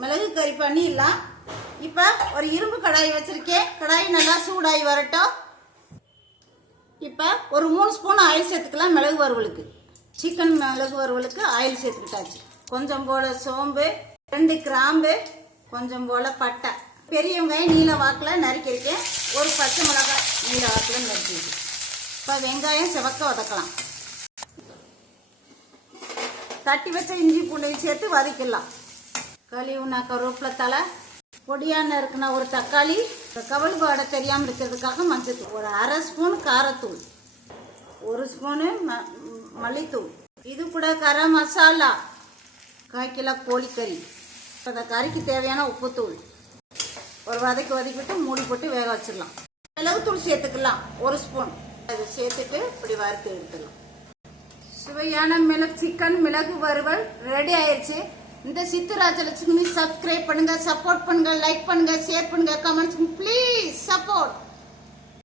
மிளகு கறி பண்ணிடலாம். இப்போ ஒரு இரும்பு கடாய் வச்சிருக்கேன். கடாய் நல்லா சூடாகி வரட்டும். இப்போ ஒரு 3 ஸ்பூன் ஆயில் சேர்த்துக்கலாம். மிளகு வறுவலுக்கு, சிக்கன் மிளகு வறுவலுக்கு ஆயில் சேர்த்துக்கிட்டாச்சு. கொஞ்சம் போல சோம்பு, 2 கிராம்பு, கொஞ்சம் போல பட்டை, பெரிய வெங்காயம் நீல வாக்கில் நறுக்கியிருக்கேன். ஒரு பச்சை மிளகாய் நீல வாக்கில் நறுக்கிருக்கு. இப்போ வெங்காயம் செவக்க வதக்கலாம். தட்டி வச்ச இஞ்சி பூண்டையும் சேர்த்து வதக்கிடலாம். கழுவுனா கருவேப்பிலை தலை, பொடியான இருக்குன்னா ஒரு தக்காளி, கவல் வாடை தெரியாமல் இருக்கிறதுக்காக மஞ்சத்தூள், ஒரு 1/2 ஸ்பூன் காரத்தூள், 1 ஸ்பூனு மல்லித்தூள், இது கூட கரம் மசாலா, 1/4 கிலோ கோழிக்கறி, அந்த கறிக்கு தேவையான உப்புத்தூள், ஒரு வதக்கிட்டு மூடி போட்டு வேக வச்சிடலாம். மிளகுத்தூள் சேர்த்துக்கலாம் 1 ஸ்பூன். அதை சேர்த்துட்டு இப்படி வறுத்து எடுத்துக்கலாம். சுவையான சிக்கன் மிளகு வறுவல் ரெடி ஆயிடுச்சு. இந்த சித்து ராஜலட்சுமி சப்ஸ்கிரைப் பண்ணுங்க, சப்போர்ட் பண்ணுங்க, லைக் பண்ணுங்க, ஷேர் பண்ணுங்க, கமெண்ட்ஸ் ப்ளீஸ் சப்போர்ட்.